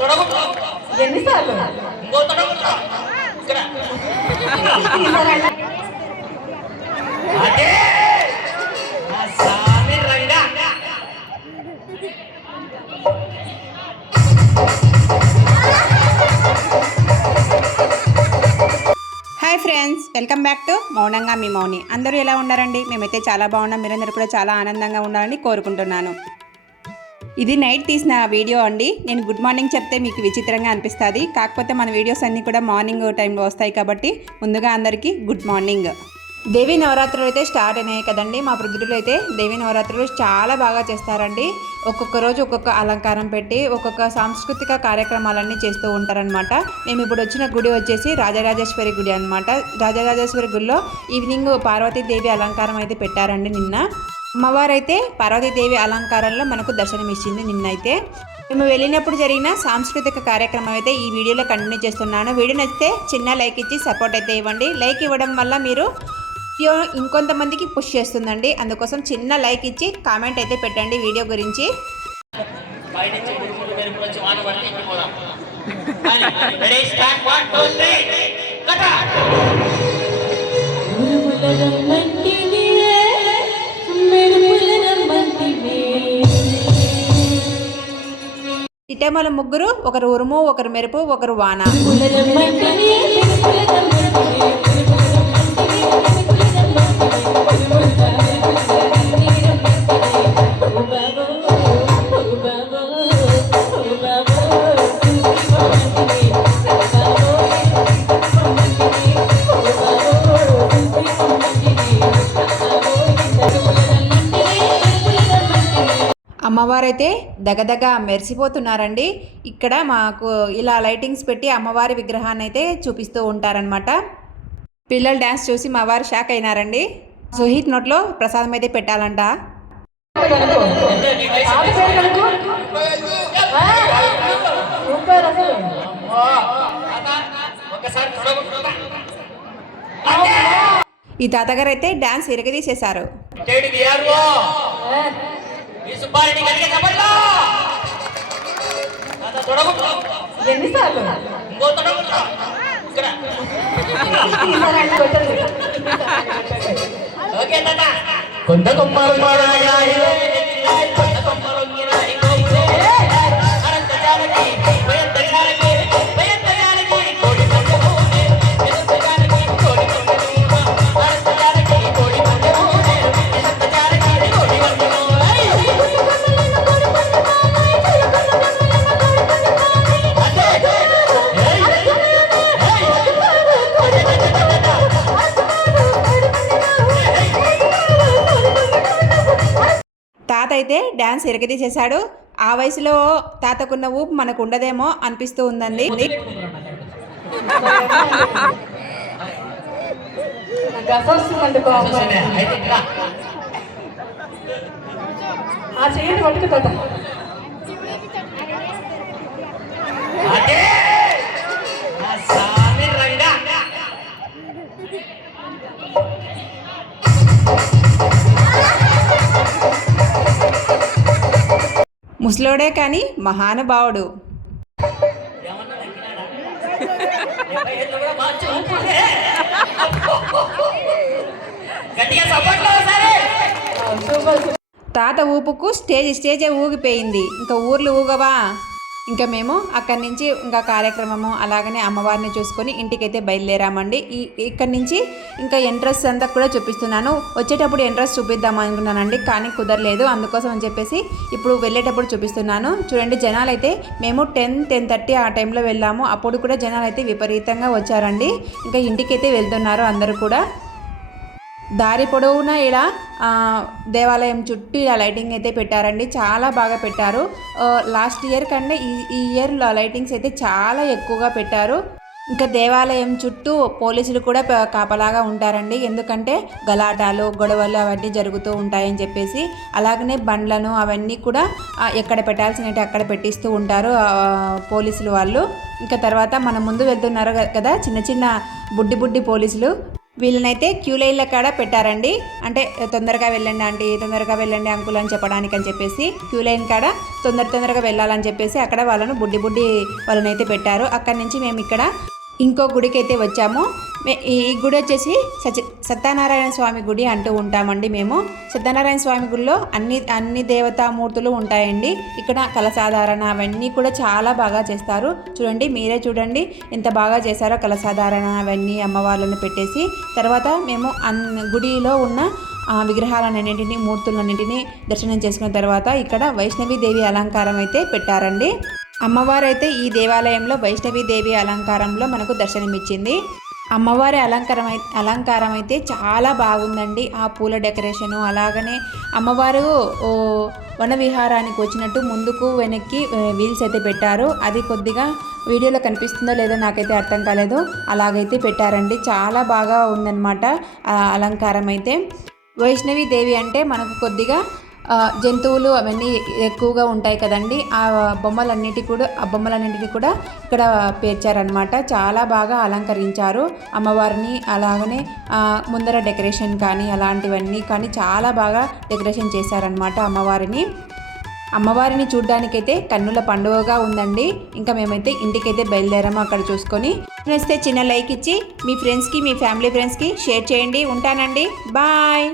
ఎన్నిసార్లు hi friends, welcome back to మౌనంగా మీ మౌని. అందరూ ఎలా ఉన్నారండి? మేమైతే చాలా బాగున్నాం. మీరందరూ కూడా చాలా ఆనందంగా ఉండాలని కోరుకుంటున్నాను. ఇది నైట్ తీసిన వీడియో అండి. నేను గుడ్ మార్నింగ్ చెప్తే మీకు విచిత్రంగా అనిపిస్తుంది. కాకపోతే మన వీడియోస్ అన్నీ కూడా మార్నింగ్ టైంలో వస్తాయి కాబట్టి ముందుగా అందరికీ గుడ్ మార్నింగ్. దేవీ నవరాత్రులు అయితే స్టార్ట్ అయినాయి కదండి. మా వృద్ధులు అయితే దేవీ నవరాత్రులు చాలా బాగా చేస్తారండి. ఒక్కొక్క రోజు ఒక్కొక్క అలంకారం పెట్టి ఒక్కొక్క సాంస్కృతిక కార్యక్రమాలన్నీ చేస్తూ ఉంటారనమాట. మేము ఇప్పుడు వచ్చిన గుడి వచ్చేసి రాజరాజేశ్వరి గుడి అనమాట. రాజరాజేశ్వరి గుడిలో ఈవినింగ్ పార్వతీదేవి అలంకారం అయితే పెట్టారండి. నిన్న అమ్మవారైతే పార్వతీదేవి అలంకారంలో మనకు దర్శనమిచ్చింది నిన్నైతే. మేము వెళ్ళినప్పుడు జరిగిన సాంస్కృతిక కార్యక్రమం అయితే ఈ వీడియోలో కంటిన్యూ చేస్తున్నాను. వీడియో నచ్చితే చిన్న లైక్ ఇచ్చి సపోర్ట్ అయితే ఇవ్వండి. లైక్ ఇవ్వడం వల్ల మీరు వీడియో ఇంకొంతమందికి పుష్ చేస్తుందండి. అందుకోసం చిన్న లైక్ ఇచ్చి కామెంట్ అయితే పెట్టండి వీడియో గురించి. ఇటమల ముగ్గురు, ఒకరు ఉరుము, ఒకరు మెరుపు, ఒకరు వాన. అమ్మవారైతే దగదగ మెరిసిపోతున్నారండి. ఇక్కడ మాకు ఇలా లైటింగ్స్ పెట్టి అమ్మవారి విగ్రహాన్ని అయితే చూపిస్తూ ఉంటారనమాట. పిల్లలు డ్యాన్స్ చూసి మా వారు షాక్ అయినారండి. సుహిత్ నోట్లో ప్రసాదం అయితే పెట్టాలంట. ఈ తాతగారు అయితే డ్యాన్స్ ఇరగదీసేశారు. ఎన్నిసార్లు కొంత తాత అయితే డ్యాన్స్ ఇరగదీసేశాడు. ఆ వయసులో తాతకున్న ఊపు మనకు ఉండదేమో అనిపిస్తూ ఉందండి. ముసలోడే కానీ మహానుభావుడు. తాత ఊపుకు స్టేజే ఊగిపోయింది. ఇంకా ఊర్లు ఊగవా. ఇంకా మేము అక్కడి నుంచి ఇంకా కార్యక్రమము అలాగనే అమ్మవారిని చూసుకొని ఇంటికైతే బయలుదేరామండి. ఇక్కడి నుంచి ఇంకా ఎంట్రన్స్ అంతా కూడా చూపిస్తున్నాను. వచ్చేటప్పుడు ఎంట్రన్స్ చూపిద్దాం అనుకున్నానండి, కానీ కుదరలేదు. అందుకోసం అని చెప్పేసి ఇప్పుడు వెళ్ళేటప్పుడు చూపిస్తున్నాను. చూడండి, జనాలు అయితే మేము 10-10:30 ఆ టైంలో వెళ్ళాము. అప్పుడు కూడా జనాలు అయితే విపరీతంగా వచ్చారండి. ఇంకా ఇంటికైతే వెళ్తున్నారు అందరూ కూడా. దారి పొడవునా ఇలా దేవాలయం చుట్టూ ఇలా లైటింగ్ అయితే పెట్టారండి. చాలా బాగా పెట్టారు. లాస్ట్ ఇయర్ కంటే ఈ ఇయర్ లైటింగ్స్ అయితే చాలా ఎక్కువగా పెట్టారు. ఇంకా దేవాలయం చుట్టూ పోలీసులు కూడా కాపలాగా ఉంటారండి. ఎందుకంటే గలాటాలు గొడవలు అవన్నీ జరుగుతూ ఉంటాయని చెప్పేసి. అలాగనే బండ్లను అవన్నీ కూడా ఎక్కడ పెట్టాల్సినవి అక్కడ పెట్టిస్తూ ఉంటారు పోలీసులు వాళ్ళు. ఇంకా తర్వాత మన ముందు వెళ్తున్నారు కదా చిన్న చిన్న బుడ్డి పోలీసులు. వీళ్ళనైతే క్యూ లైన్ల కాడ పెట్టారండి. అంటే తొందరగా వెళ్ళండి ఆంటీ, తొందరగా వెళ్ళండి అంకుల్ అని చెప్పడానికి అని చెప్పేసి క్యూ లైన్ కాడ తొందరగా వెళ్ళాలని చెప్పేసి అక్కడ వాళ్ళను బుడ్డి వాళ్ళనైతే పెట్టారు. అక్కడి నుంచి మేము ఇక్కడ ఇంకో గుడికి అయితే వచ్చాము. ఈ గుడి వచ్చేసి సత్యనారాయణ స్వామి గుడి అంటూ ఉంటామండి మేము. సత్యనారాయణ స్వామి గుడిలో అన్ని దేవతామూర్తులు ఉంటాయండి. ఇక్కడ కలసాధారణ అవన్నీ కూడా చాలా బాగా చేస్తారు. చూడండి, మీరే చూడండి ఎంత బాగా చేశారో. కలసాధారణ అవన్నీ అమ్మవార్లను పెట్టేసి తర్వాత మేము గుడిలో ఉన్న విగ్రహాలన్నింటినీ మూర్తులన్నింటినీ దర్శనం చేసుకున్న తర్వాత ఇక్కడ వైష్ణవీదేవి అలంకారం అయితే పెట్టారండి. అమ్మవారైతే ఈ దేవాలయంలో వైష్ణవీదేవి అలంకారంలో మనకు దర్శనమిచ్చింది. అమ్మవారి అలంకారం అయితే చాలా బాగుందండి. ఆ పూల డెకరేషను, అలాగనే అమ్మవారు వన విహారానికి వచ్చినట్టు ముందుకు వెనక్కి వీల్స్ అయితే పెట్టారు. అది కొద్దిగా వీడియోలో కనిపిస్తుందో లేదో నాకైతే అర్థం కాలేదు. అలాగైతే పెట్టారండి. చాలా బాగా ఉందన్నమాట ఆ అలంకారం అయితే. వైష్ణవీదేవి అంటే మనకు కొద్దిగా జంతువులు అవన్నీ ఎక్కువగా ఉంటాయి కదండి. ఆ బొమ్మలన్నింటినీ కూడా ఇక్కడ పేర్చారనమాట. చాలా బాగా అలంకరించారు అమ్మవారిని. అలాగనే ముందర డెకరేషన్ కానీ అలాంటివన్నీ కానీ చాలా బాగా డెకరేషన్ చేశారనమాట అమ్మవారిని చూడ్డానికైతే కన్నుల పండుగగా ఉందండి. ఇంకా మేమైతే ఇంటికైతే బయలుదేరాము. అక్కడ చూసుకొని నచ్చితే చిన్న లైక్ ఇచ్చి మీ ఫ్రెండ్స్కి, మీ ఫ్యామిలీ ఫ్రెండ్స్కి షేర్ చేయండి. ఉంటానండి, బాయ్.